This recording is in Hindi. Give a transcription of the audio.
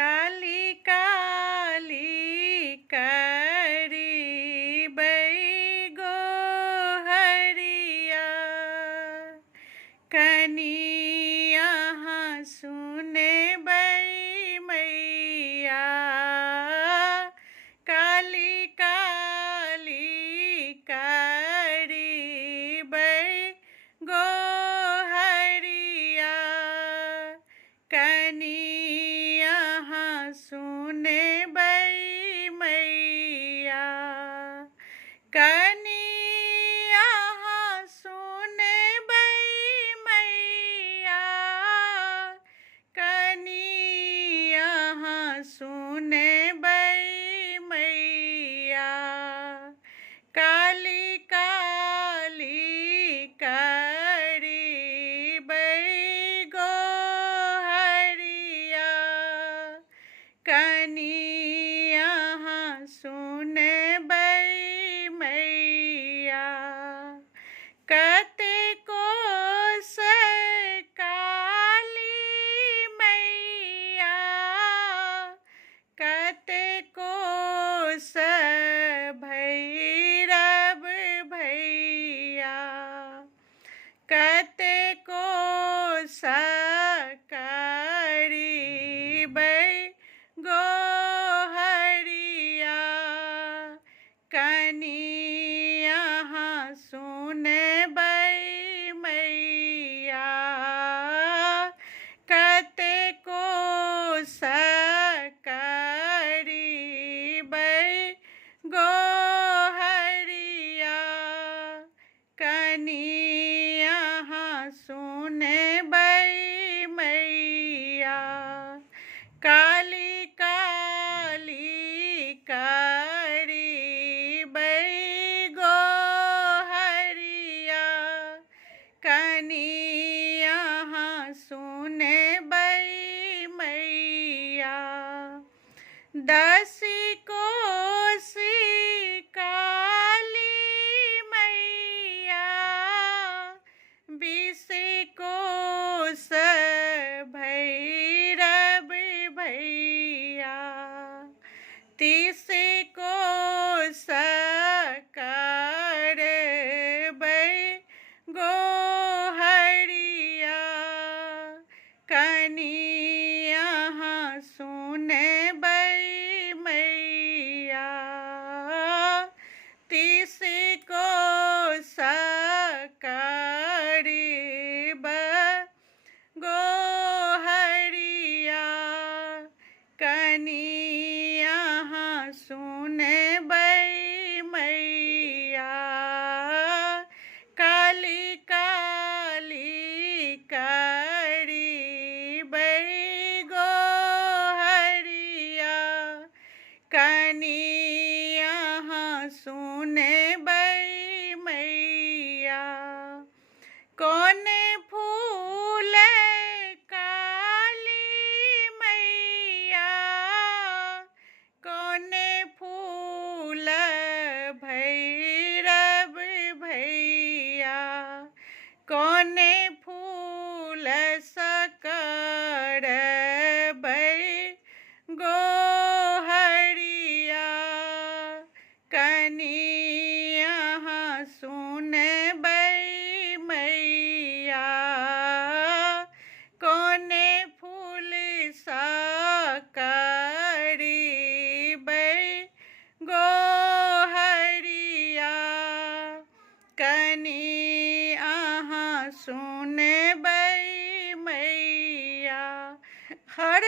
काली काली करी बई गोहरिया कनिया सुने बई मैया काली काली करी बई गोहरिया कनिया सुने बई मैया कनिया सुने बई मैया कनिया सुने बई मैया काली काली करी बई गोहरिया कनिया सुने बई मैया कते को से काली मैया कते को से भैरव भैया कते को सकरी बई गोहरिया कनिया सुने बई मैया कते को सकरी बई गोहरिया कनिया सुने बई मैया काली काली करी बई गोहरिया कनिया सुने बई मैया दसी कोसी काली मैया बीसी कोस भैरव भैया तीसी कोस कर बई गोहरिया कनिया सुने बई मैया तीसी कोस करी गोहरिया कनिया सुने बई मैया काली काली करी बई गोहरिया कनिया सुने बई मैया कोने फूल काली मैया कोने फूल भैरव भैया कोने फूल सकड़ बई गोहरिया कनिया सुने बई मैया कोने फूल सकड़ी बई गोहरिया कनिया सुने बई मैया हर